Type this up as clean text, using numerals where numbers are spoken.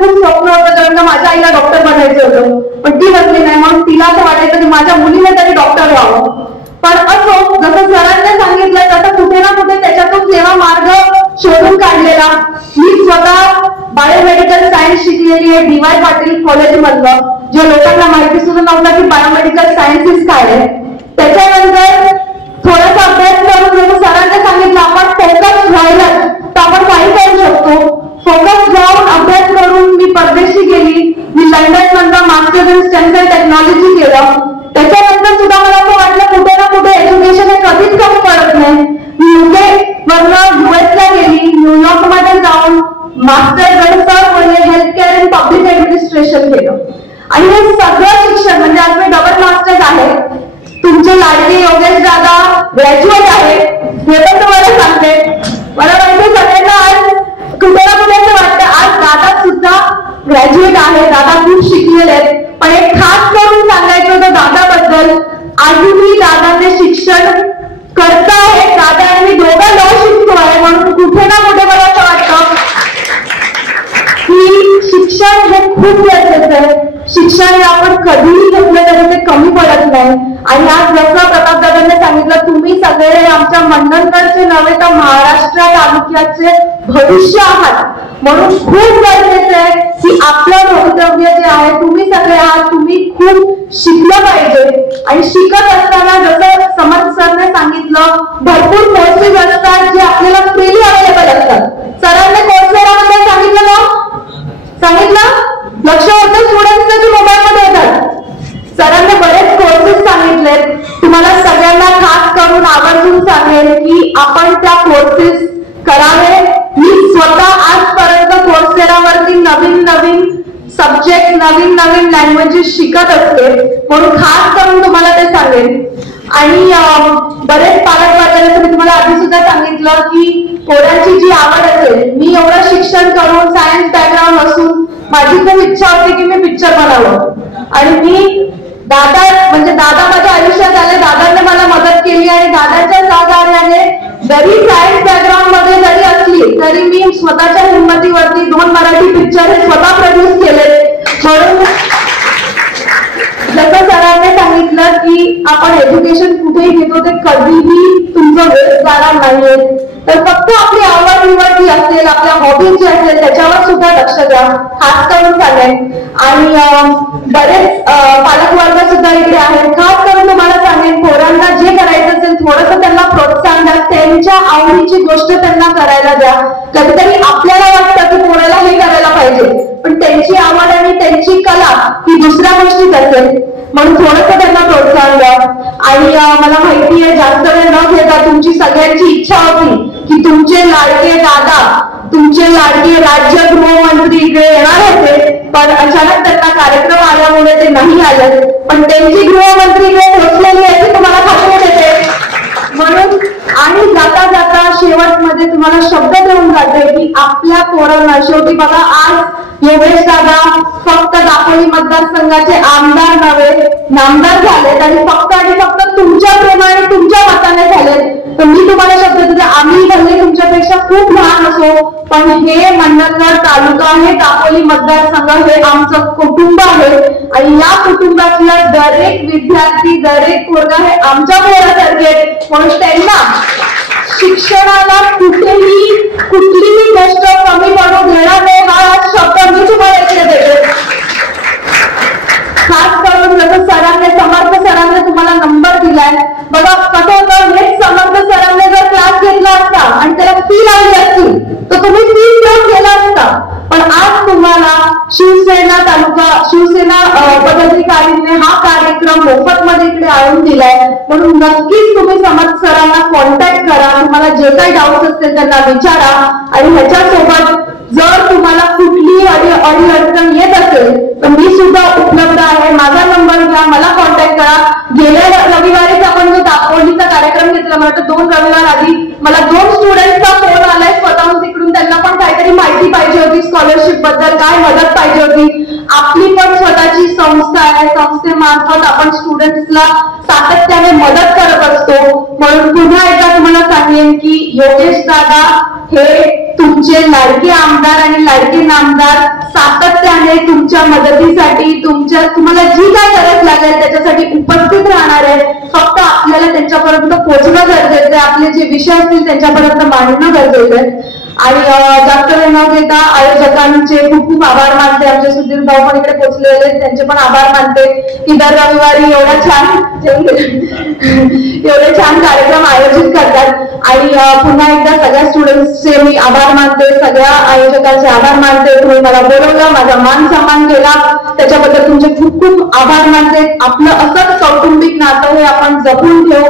खूप स्वप्न होतं, कारण माझ्या आईला डॉक्टर बनायचं होतं, पण ती बनली नाही. म्हणून तिला असं वाटायचं की माझ्या मुलीने तरी डॉक्टर व्हावं. पण असो, जसं सरांनी सांगितलं तसं कुठे ना कुठे त्याच्यातून सेवा मार्ग शोधून काढलेला. मी स्वतः बायोमेडिकल सायन्स शिकलेली आहे DY पाटील कॉलेजमधलं, जे लोकांना माहिती सुद्धा नव्हतं की बायोमेडिकल सायन्सेस काय आहे. त्याच्यानंतर थोडासा अभ्यास करून जसं सरांनी सांगितलं आपण फोकस राहिलं तर आपण काही करू शकतो. फोकस जाऊन अभ्यास करून मी परदेशी गेली. मी लंडन मधलं master in stem cell technology केलं. त्याच्यानंतर सुद्धा मला असं वाटलं कुठे ना कुठे एज्युकेशन हे कधीच कमी पडत नाही. मी UK वरनं US ला गेली. न्यूयॉर्क मध्ये जाऊन मास्टर म्हणजे health care in public administration केलं. आणि हे सगळं शिक्षण म्हणजे आज मी डबल मास्टर्स आहे. तुमचे लाडके योगेश दादा ग्रॅज्युएट आहे, हे पण तुम्हाला सांगते. मला माहिती सगळ्यांना आज कुठे ना कुठे असं वाटतं आज दादा सुद्धा ग्रॅज्युएट आहे, दादा खूप शिकलेले आहेत. पण एक खास करून सांगायचं होतं दादाबद्दल. आजही दादाचे शिक्षण करताय, दादा आणि मी दोघं लॉ शिकतोय. म्हणून कुठे ना कुठे मला असं वाटतं की शिक्षण हे खूप गरजेचं आहे. शिक्षण हे आपण कधीही घेतलं तरी ते कमी पडत नाही. आणि आज जसं प्रतापदादांनी सांगितलं, तुम्ही सगळे आमच्या मंडणगडचे नव्हे तर महाराष्ट्र तालुक्याचे भविष्य आहात. म्हणून खूप गरजेचं आहे की आपलं भवितव्य जे आहे तुम्ही सगळे आहात, तुम्ही खूप शिकलं पाहिजे. आणि शिकत असताना जसं समर्थ सरने सांगितलं, भरपूर कोर्सेस असतात जे आपल्याला फ्रीली अवेलेबल असतात. सरांनी कोर्सेराबद्दल सांगितलं ना, सांगितलं लक्ष होतं स्टुडंट्सना जे मोबाईल मध्ये येतात. सरांनी बरेच कोर्सेस सांगितलेत. तुम्हाला सगळ्यांना खास करून आवर्जून सांगेल की आपण त्या कोर्सेस करावे. मी स्वतः आजपर्यंत कोर्सेरावरती नवीन नवीन सब्जेक्ट, नवीन नवीन लँग्वेजेस शिकत असते. म्हणून खास करून तुम्हाला ते सांगेल. आणि बरेच पालक वर्गाला मी तुम्हाला आधी सुद्धा सांगितलं की पोरांची जी आवड असेल, मी एवढं शिक्षण करून सायन्स बॅकग्राऊंड असून माझी खूप इच्छा होती की मी पिक्चर बनावं. आणि मी दादा म्हणजे दादा माझ्या आयुष्यात आले, दादाने मला मदत केली. आणि दादाच्या सहकार्याने जरी सायन्स बॅकग्राऊंड मध्ये जरी असली तरी मी स्वतःच्या हिंमतीवरती 2 मराठी पिक्चर हे स्वतः प्रोड्यूस केले. म्हणून जसं सरांनी सांगितलं की आपण एज्युकेशन कुठेही घेतो ते कधीही तुमचं वेस्ट जाणार नाहीये. तर फक्त आपली आवड निवड जी असेल, आपल्या हॉबीज जी असेल त्याच्यावर सुद्धा लक्ष द्या, खास करून सांगेन. आणि बरेच पालक वर्ग सुद्धा इकडे आहेत. खास करून तुम्हाला सांगेन, पोरांना जे करायचं असेल थोडंसं त्यांना प्रोत्साहन द्या. त्यांच्या आवडीची गोष्ट त्यांना करायला द्या. कधीतरी आपल्याला वाटतं की पोराला हे करायला पाहिजे, पण त्यांची आवड आणि त्यांची कला ही दुसऱ्या गोष्टीत असेल. म्हणून थोडंसं त्यांना प्रोत्साहन द्या. आणि मला माहिती आहे जास्त वेळ न घेता तुमची सगळ्यांची इच्छा होती की तुमचे लाडके दादा, तुमचे लाडके राज्य गृहमंत्री इकडे येणार होते, पण अचानक त्यांना कार्यक्रम आल्यामुळे ते नाही आले. पण त्यांची गृहमंत्री इकडे पोहोचलेली आहे ती तुम्हाला खात्री देते. म्हणून आणि जाता जाता शेवटमध्ये तुम्हाला शब्द देऊन जाते की आपल्या पोरांना शेवटी बघा, आज योगेश दादा फक्त दापोली मतदारसंघाचे आमदार नव्हे नामदार झालेत. आणि फक्त तुमच्या प्रेमाने तुमच्या मताने झालेत. तर मी तुम्हाला शब्द देते, आम्ही भले तुमच्यापेक्षा खूप लहान असो, पण हे मंडणगड तालुका, हे दापोली मतदारसंघ हे आमचं कुटुंब आहे. आणि या कुटुंबातला दरेक विद्यार्थी, दरेक पोरगा हे आमच्या पोरासारखे. म्हणून त्यांना शिक्षणाला कुठलीही गोष्ट कमी पडू देणार नाही, हा शब्द मी तुम्हाला इकडे देते. खास करून जसं सरांनी, समर्थ सरांनी तुम्हाला नंबर दिलाय बघा, कसं होतं, हेच समर्थ सरांनी जर क्लास घेतला असता आणि त्याला फी लावली असती तर तुम्ही फी देऊन गेला असता. पण आज तुम्हाला शिवसेना पदाधिकारीने हा कार्यक्रम मोफत मध्ये इकडे आणून दिलाय. म्हणून नक्कीच तुम्ही समर्थ सरांना कॉन्टॅक्ट करा. तुम्हाला जे काही डाऊट्स असतील त्यांना विचारा. आणि ह्याच्यासोबत जर तुम्हाला कुठलीही अडचण येत असेल तर मी सुद्धा उपलब्ध आहे. माझा नंबर घ्या, मला कॉन्टॅक्ट करा. गेल्या रविवारीच आपण जो दापोलीचा कार्यक्रम घेतला, मला 2 रविवार आधी मला 2 स्टुडंट्सचा फोन आलाय स्वतःहून तिकडून. त्यांना पण काहीतरी माहिती पाहिजे होती, स्कॉलरशिप बद्दल काय मदत पाहिजे होती. आपली पण स्वतःची संस्था आहे, संस्थेमार्फत आपण स्टुडंट्सला सातत्याने मदत करत असतो. म्हणून पुन्हा एकदा तुम्हाला सांगेन की योगेश दादा हे तुमचे लाडके आमदार आणि लाडके नामदार सातत्याने तुमच्या मदतीसाठी तुम्हाला जी काय गरज लागेल त्याच्यासाठी उपस्थित राहणार आहे. फक्त आपल्याला त्यांच्यापर्यंत पोहोचणं गरजेचं आहे, आपले जे विषय असतील त्यांच्यापर्यंत मांडणं गरजेचं आहे. आणि जास्त वेळ न घेता आयोजकांचे खूप खूप आभार मानते. आमचे सुधीर भाऊ पण इकडे पोहोचलेले, त्यांचे पण आभार मानते की दर रविवारी एवढे छान कार्यक्रम आयोजित करतात. आणि पुन्हा एकदा सगळ्या स्टुडंट्सचे मी आभार मानते, सगळ्या आयोजकांचे आभार मानते. तुम्ही मला बोलवलं, माझा मान सन्मान केला, त्याच्याबद्दल तुमचे खूप खूप आभार मानते. आपलं असंच कौटुंबिक नातं हे आपण जपून ठेवू.